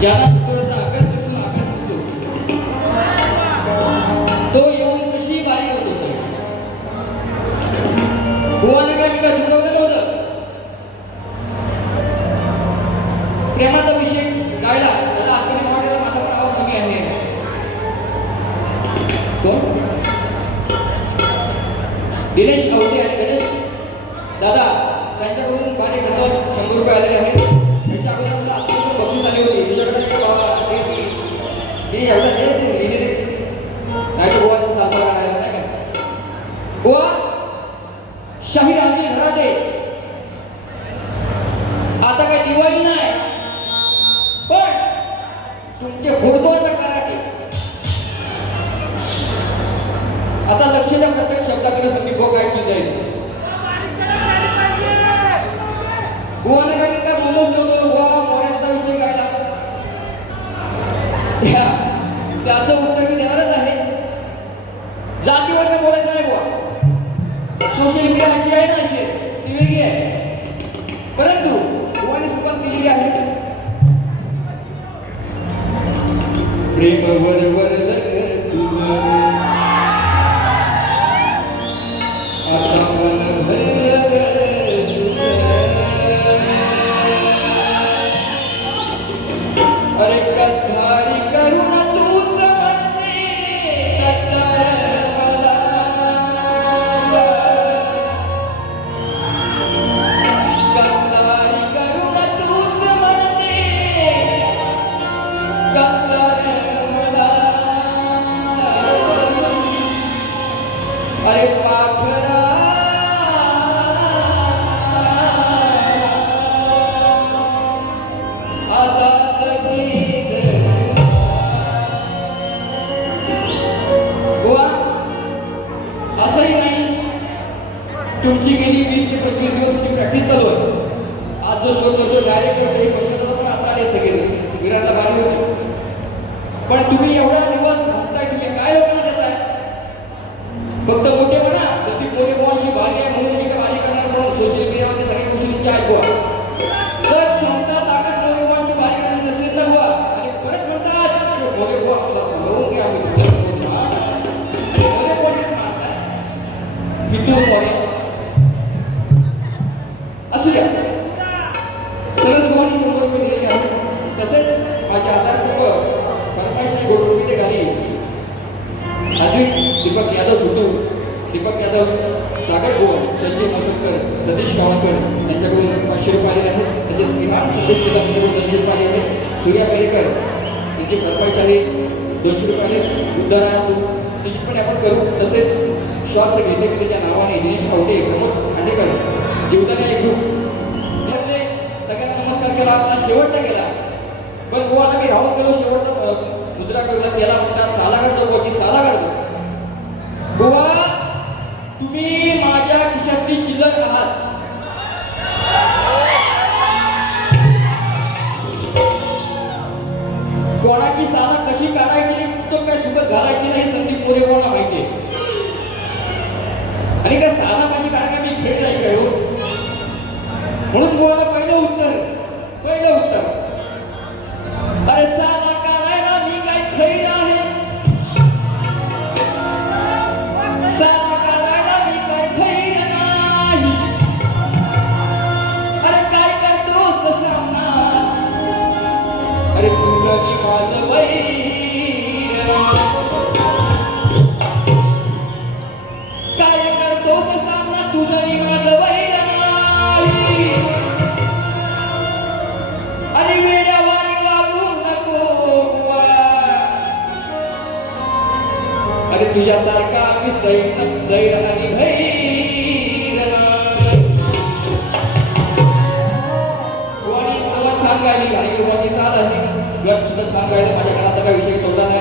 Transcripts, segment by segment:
ज्याला अभ्यास दिसतो अभ्यास दिसतो तो येऊन कशी बारी करतो गोवाने काय मी काय नव्हतं प्रेमाचा विषय गायला त्याला आत्ताने मराठीला माझा पण आवाज कमी आहे कोण? दिनेश आवटे रुपये आलेले आहेत त्याच्या अगोदर मला अत्यंत बक्षीस आली होती. तुझ्याकडे काय बाबा ते मी- एवढं दे ते लिहिले ते नाही तर गोवाचा साजरा करायला नाही का? गोवा शाहीर अनिल घराटे. आता काय दिवाळी नाही. पण तुमचे फोडतो आता कराटे. आता लक्ष द्या प्रत्येक शब्दाकडे सगळी भाऊ काय चीज जातीवरनं बोलायचं नाही बुवा. सोशल मीडिया अशी आहे ना अशी. आहे, ती वेगळी आहे. परंतु गोवाने सुरुवात केलेली आहे. प्रेम वर वर लग तुझा पण तुम्ही एवढा दीपक यादव सागर गोवन संजय मसुरकर सतीश गावकर यांच्याकडून पाचशे रुपये आलेले आहेत तसेच श्रीमान सतीश केदारकडून दोनशे रुपये आले आहेत सूर्या पेरेकर यांची भरपाई झाली दोनशे रुपये आले उद्धारातून तिची पण आपण करू. तसेच श्वास घेतेच्या नावाने दिनेश आवटे प्रमोद खांडेकर जीवदाने एक ग्रुप सगळ्यांना नमस्कार केला. आपला शेवटचा केला पण हो, गोवाला मी राहून गेलो. शेवटचा मुद्रा कविता केला म्हणतात सालागड करतो की सालागड गोवा तुम्ही माझ्या खिशातली चिल्लर आहात. कोणाची साला कशी काढायची तो काय सुबत घालायची नाही संदीप मोरे कोणा माहितीये? आणि काय साला माझी काढायला मी खेळ नाही काय हो? म्हणून गोवाला पहिलं उत्तर पहिलं उत्तर. अरे सा तुझ्यासारखा मी सैन आणि भैर सर्वात छान गायली. आणि गोवानी चाल आहे. सुद्धा छान गायलं. माझ्या गणाचा काही विषय ठेवला नाही.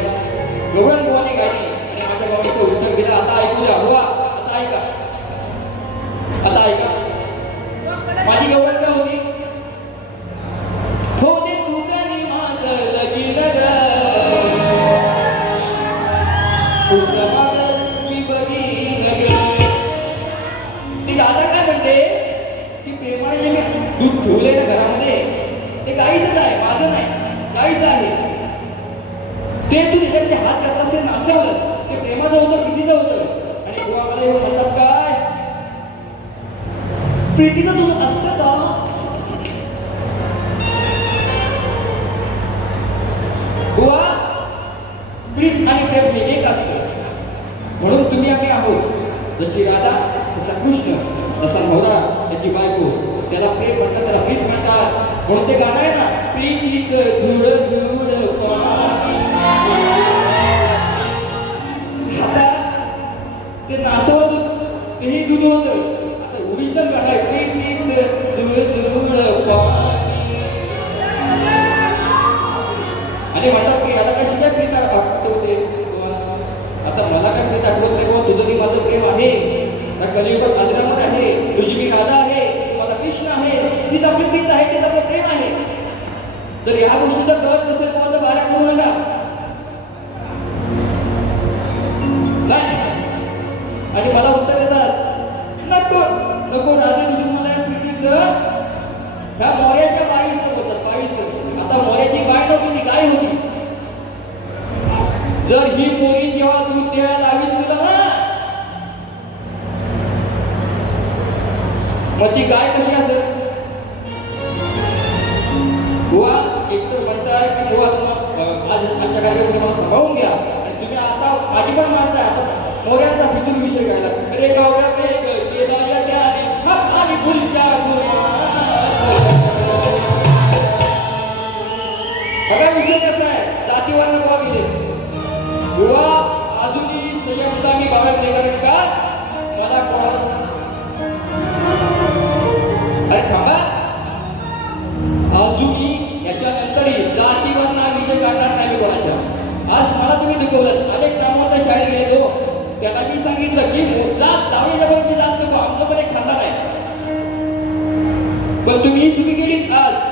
गवळण गायली. आणि माझ्या आता ऐकू ठेवलंय ना घरामध्ये? ते गाईचंच आहे माझं नाही. गाईच आहे. ते तू त्याच्यामध्ये हात घातला असेल नाचवलंच ते प्रेमाचं होतं प्रीतीचं होतं. आणि तेव्हा म्हणतात काय? प्रीतीचं तुझं असतं म्हणून ते गाणं आहे ना? प्रीतीच झुड झुड आता ते नासवत तेही दूध होत. आता ओरिजिनल गाणं आहे. प्रीतीच झुड झुड आणि म्हणतात की याला कशी काय प्रीत आठवते आता मला काय प्रीत आठवत नाही किंवा तुझं मी माझं प्रेम आहे. त्या कलियुगात आजरामध्ये आहे तुझी मी राधा आहे तू माझा कृष्ण आहे तीच आपली प्रीत आहे तीच आपलं प्रेम आहे. तर या गोष्टी कळत नसेल तर बाऱ्या करू नका. नाही. आणि मला उत्तर देतात नको नको राधे तुझी मला या प्रीतीचं ह्या मोऱ्याच्या बाईचं बोलतात बाईचं आता मोऱ्याची बाई नव्हती ती गाय होती. जर ही पोरी जेव्हा दूध द्यायला लागेल तुला ना मग ती गाय कशी असेल? बुवा एक तर म्हणताय की बुवा तुम्हा- आज आजच्या कार्यक्रमात मला सांभाळून घ्या. आणि तुम्ही आता माझी पण मारताय आता मोऱ्याचा फितूर विषय घ्यायला अरे गावड्या ते मी सांगितलं की मुद्दा दावेच्या बरोबर जात नको आमचं पण एक खानदान आहे पण तुम्ही चुकी केलीत आज.